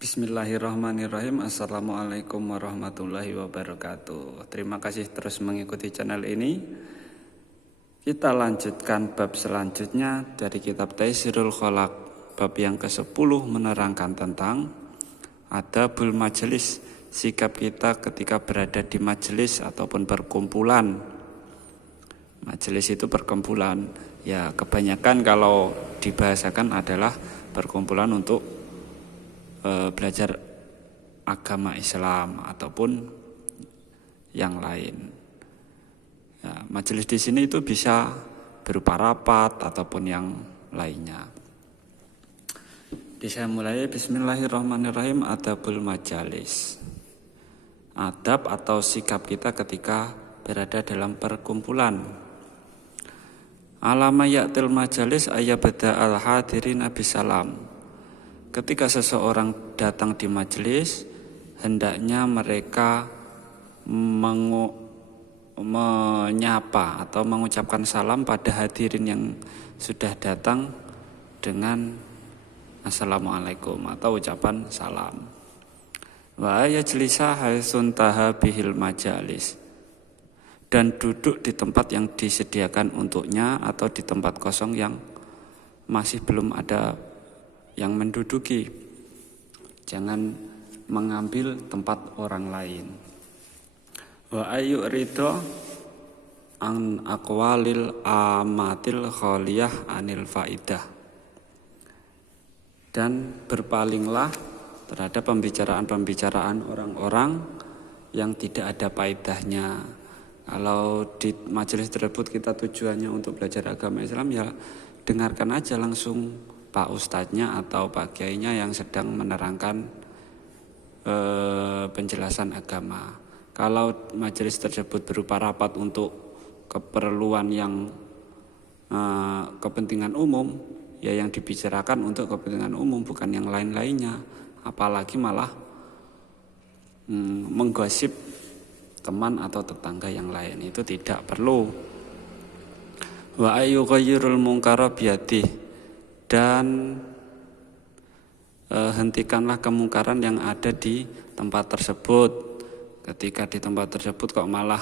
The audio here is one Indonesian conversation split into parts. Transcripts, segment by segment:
Bismillahirrahmanirrahim. Assalamualaikum warahmatullahi wabarakatuh. Terima kasih terus mengikuti channel ini. Kita lanjutkan bab selanjutnya dari kitab Taisirul Khalaq. Bab yang ke-10 menerangkan tentang adabul majelis, sikap kita ketika berada di majelis ataupun perkumpulan. Majelis itu perkumpulan. Ya, kebanyakan kalau dibahasakan adalah perkumpulan untuk belajar agama Islam ataupun yang lain. Ya, majelis di sini itu bisa berupa rapat ataupun yang lainnya. Saya mulai Bismillahirrahmanirrahim. Adabul majalis. Adab atau sikap kita ketika berada dalam perkumpulan. Alama ya'til majalis ayyabda al-hadirin abisalam. Ketika seseorang datang di majelis, hendaknya mereka menyapa atau mengucapkan salam pada hadirin yang sudah datang dengan Assalamualaikum atau ucapan salam. Wa yajlisa haitsun taha bihil majalis. Dan duduk di tempat yang disediakan untuknya atau di tempat kosong yang masih belum ada yang menduduki. Jangan mengambil tempat orang lain. Wa ayu ridho an aqwalil amatil khaliyah anil faidah. Dan berpalinglah terhadap pembicaraan-pembicaraan orang-orang yang tidak ada faedahnya. Kalau di majelis tersebut kita tujuannya untuk belajar agama Islam, ya dengarkan aja langsung Pak Ustadznya atau Pak Kiainya yang sedang menerangkan penjelasan agama. Kalau majelis tersebut berupa rapat untuk keperluan yang kepentingan umum, ya yang dibicarakan untuk kepentingan umum bukan yang lain-lainnya. Apalagi malah menggosip teman atau tetangga yang lain, itu tidak perlu. Wa ayyughayyirul munkara biyadihi. Dan hentikanlah kemungkaran yang ada di tempat tersebut. Ketika di tempat tersebut kok malah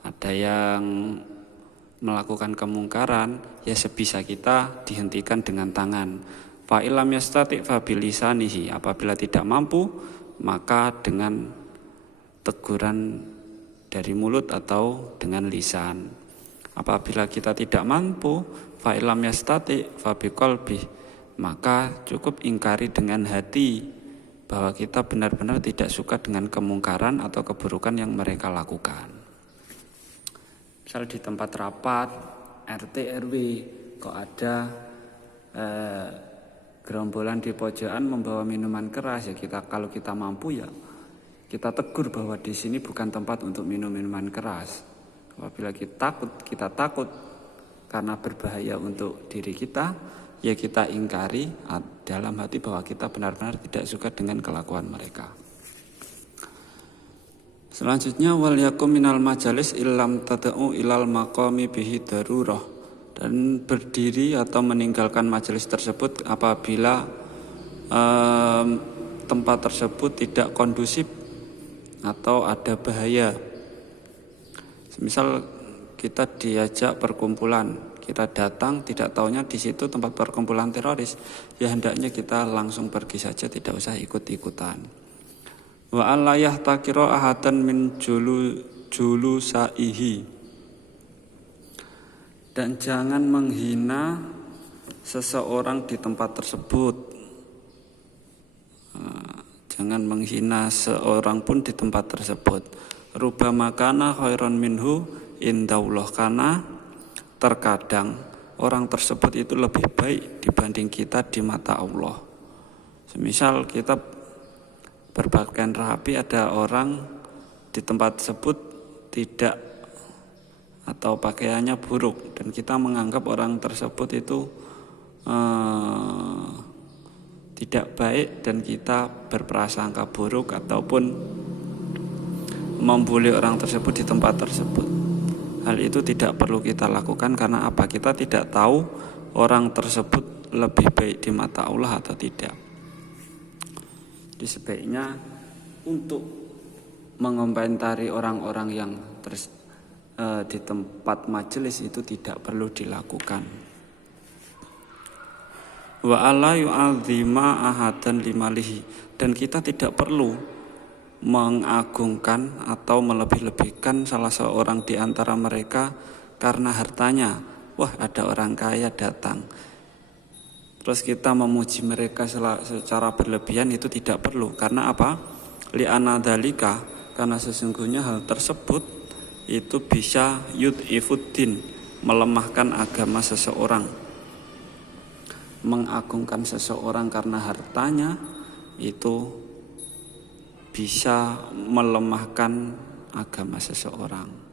ada yang melakukan kemungkaran, ya sebisa kita dihentikan dengan tangan. Fa illam yastati' fa bilisanihi. Apabila tidak mampu, maka dengan teguran dari mulut atau dengan lisan. Apabila kita tidak mampu, fa illam yastati fa biqalbi, maka cukup ingkari dengan hati bahwa kita benar-benar tidak suka dengan kemungkaran atau keburukan yang mereka lakukan. Misal di tempat rapat RT RW kok ada gerombolan di pojokan membawa minuman keras, ya kalau kita mampu ya kita tegur bahwa di sini bukan tempat untuk minum minuman keras. Apabila kita takut karena berbahaya untuk diri kita, ya kita ingkari dalam hati bahwa kita benar-benar tidak suka dengan kelakuan mereka. Selanjutnya wal yakum minal majalis illam tad'u ilal maqami bihi darurah. Dan berdiri atau meninggalkan majelis tersebut apabila tempat tersebut tidak kondusif atau ada bahaya. Misal kita diajak perkumpulan, kita datang tidak taunya di situ tempat perkumpulan teroris, ya hendaknya kita langsung pergi saja, tidak usah ikut-ikutan. Wa allayah takira ahadan min julusaihi. Dan jangan menghina seseorang di tempat tersebut. Jangan menghina seorang pun di tempat tersebut. Rubama kana khairan minhu indaullah, karena terkadang orang tersebut itu lebih baik dibanding kita di mata Allah. Semisal kita berpakaian rapi, ada orang di tempat tersebut tidak atau pakaiannya buruk dan kita menganggap orang tersebut itu tidak baik dan kita berprasangka buruk ataupun membuli orang tersebut di tempat tersebut. Hal itu tidak perlu kita lakukan karena apa? Kita tidak tahu orang tersebut lebih baik di mata Allah atau tidak. Jadi sebaiknya untuk mengomentari orang-orang yang di tempat majelis itu tidak perlu dilakukan. Wa alla yu'adzima ahadan limalihi, dan kita tidak perlu mengagungkan atau melebih-lebihkan salah seorang di antara mereka karena hartanya. Wah, ada orang kaya datang, terus kita memuji mereka secara berlebihan, itu tidak perlu. Karena apa? Li'anna dzalika, karena sesungguhnya hal tersebut itu bisa yud'ifuddin, melemahkan agama seseorang. Mengagungkan seseorang karena hartanya itu bisa melemahkan agama seseorang.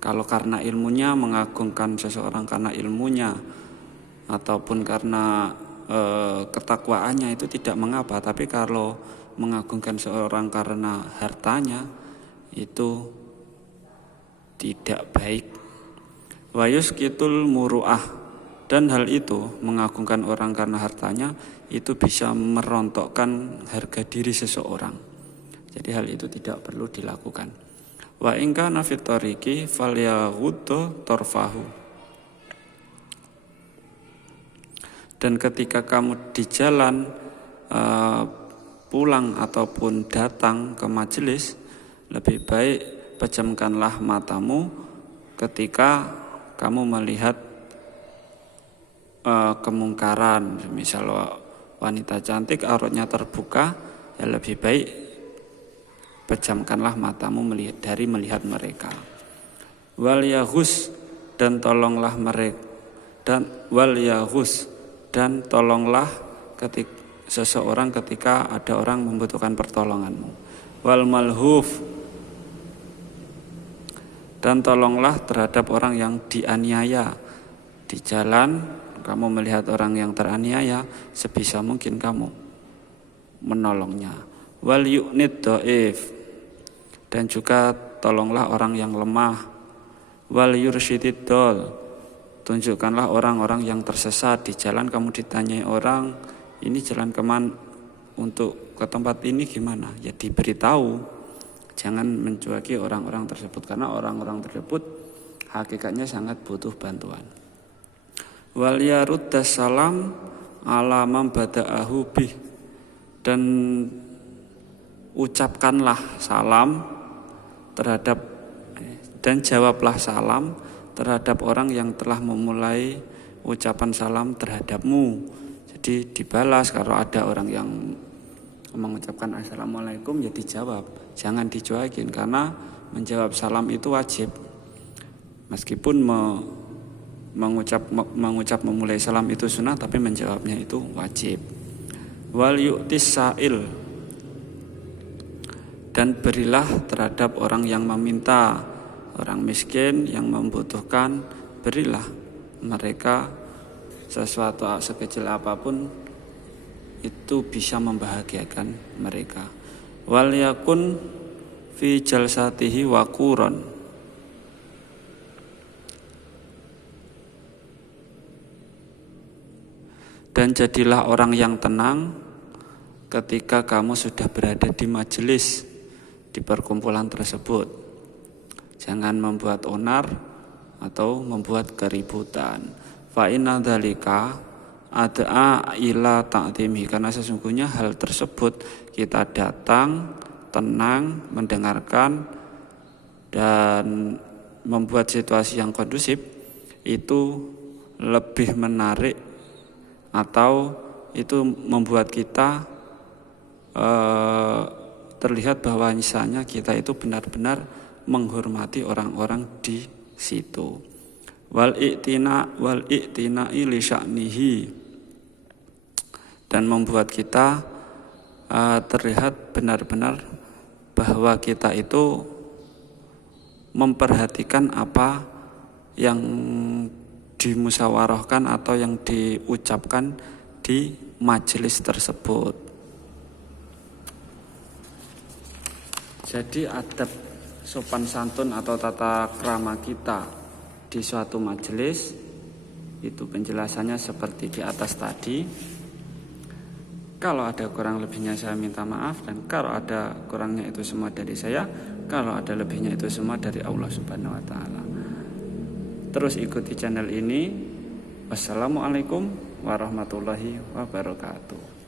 Kalau karena ilmunya, mengagungkan seseorang karena ilmunya ataupun karena ketakwaannya itu tidak mengapa. Tapi kalau mengagungkan seseorang karena hartanya itu tidak baik. Wa yusqitul muru'ah, dan hal itu mengagungkan orang karena hartanya itu bisa merontokkan harga diri seseorang. Jadi hal itu tidak perlu dilakukan. Wa in kana fit tariqi falyaghuddu tarfahu, dan ketika kamu di jalan pulang ataupun datang ke majelis, lebih baik pejamkanlah matamu ketika kamu melihat kemungkaran. Misal wanita cantik auratnya terbuka, ya lebih baik pejamkanlah matamu dari melihat mereka. Wal yahus, dan tolonglah mereka, dan wal yahus, dan tolonglah seseorang ketika ada orang membutuhkan pertolonganmu. Wal malhuf, dan tolonglah terhadap orang yang dianiaya. Di jalan kamu melihat orang yang teraniaya, sebisa mungkin kamu menolongnya. Wal yu'nid dhaif, dan juga tolonglah orang yang lemah. Wal yursyidid dol, tunjukkanlah orang-orang yang tersesat. Di jalan kamu ditanyai orang, ini jalan kemana, untuk ke tempat ini gimana, ya diberitahu. Jangan mencueki orang-orang tersebut, karena orang-orang tersebut hakikatnya sangat butuh bantuan. Wal yaruddas salam ala man bada'ahu bih, dan ucapkanlah salam terhadap, dan jawablah salam terhadap orang yang telah memulai ucapan salam terhadapmu. Jadi dibalas, kalau ada orang yang mengucapkan assalamualaikum ya dijawab, jangan dicuekin, karena menjawab salam itu wajib. Meskipun mengucap memulai salam itu sunnah, tapi menjawabnya itu wajib. Wal yu'tis sa'il, dan berilah terhadap orang yang meminta, orang miskin yang membutuhkan, berilah mereka sesuatu sekecil apapun, itu bisa membahagiakan mereka. Wal yakun fi jalsatihi waquran, dan jadilah orang yang tenang ketika kamu sudah berada di majelis, di perkumpulan tersebut. Jangan membuat onar atau membuat keributan. Fa inna dzalika ad'a ila ta'zimi, karena sesungguhnya hal tersebut, kita datang tenang mendengarkan dan membuat situasi yang kondusif, itu lebih menarik, atau itu membuat kita terlihat bahwa misalnya kita itu benar-benar menghormati orang-orang di situ. Wal i'tina'i li sya'nihi, dan membuat kita terlihat benar-benar bahwa kita itu memperhatikan apa yang dimusyawarahkan atau yang diucapkan di majelis tersebut. Jadi adab sopan santun atau tata krama kita di suatu majelis itu penjelasannya seperti di atas tadi. Kalau ada kurang lebihnya saya minta maaf, dan kalau ada kurangnya itu semua dari saya, kalau ada lebihnya itu semua dari Allah Subhanahu wa taala. Terus ikuti channel ini. Wassalamualaikum warahmatullahi wabarakatuh.